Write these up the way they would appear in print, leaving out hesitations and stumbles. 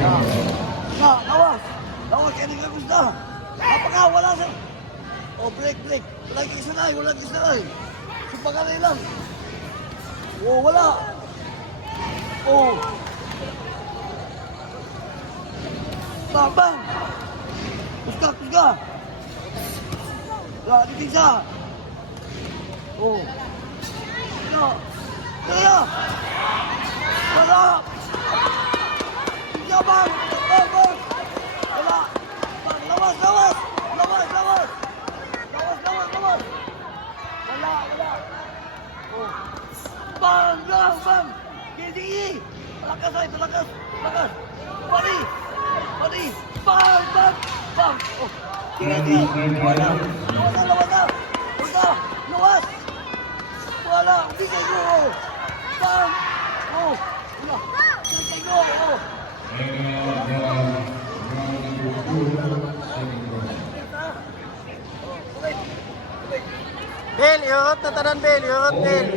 lang. Lawas. Lawas, kaya nang gusto. Napaka, wala sa... Oh, break. Walang kisanay. Sumpaganay lang. Oh, wala. Oh. Bang. Puska. Wala, di isa. Oh. Kaya. Wala. Kaya bang. Wala. Lawas. Wala. Oh. Bang. Gigi. Malakas. Bali. Bang. Oh. Gigi. Wala. Lawas. Wala. Gigi ko. Bang. Oh. Wala. Gigi ko. Oh. Bel, iurot na tanan, Bel. Bel,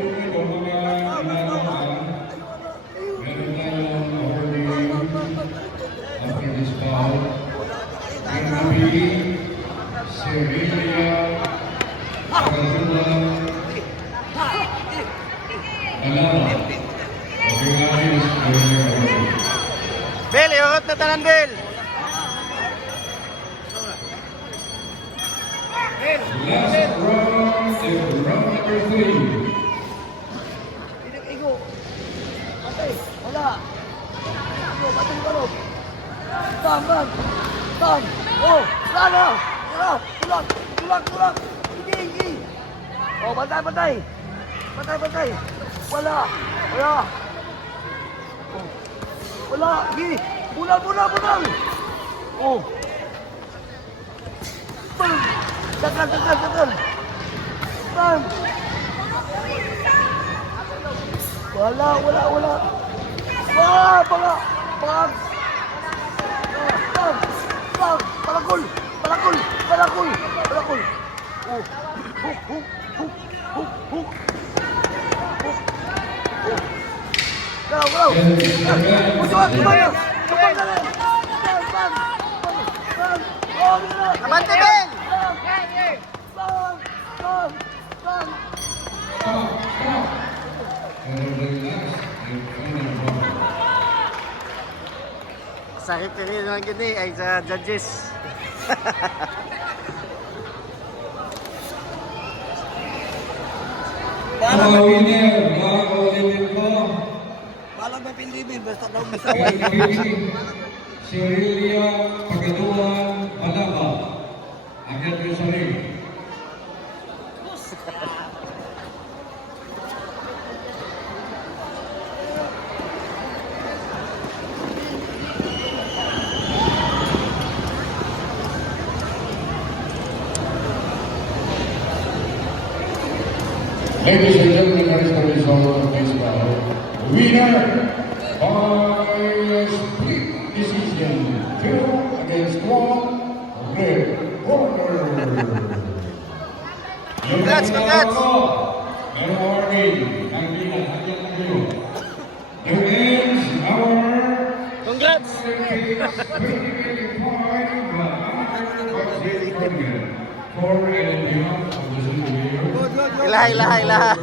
iurot na tanan, Bel. Last round is round number 3. Igo. Patay. Wala. Igo, batong kalog. Bang. Oh, lalo. Tulak. Gigi. Oh, patay. Wala. Oh. Wala. Gigi. Bunal. Oh. Bang. Dakal. Bang. Wala. Bang. Palakul. Oh. Hook. Go. Musuhan, kumaya. Bang. Oh, Abante, Bel. Bang. Sakit ka rin lang gini ay sa judges. Mga winner po. Balang may pinlibin, basta daw may Si Aurelia Pagaduan Malaba. Agad rin sa ring. Ladies and gentlemen, that is the result of this battle. Winner by split decision, 2 against 1, red corner. Congrats. The wins our Congrats. 2025 for and on behalf of the city mayor. Ilaha.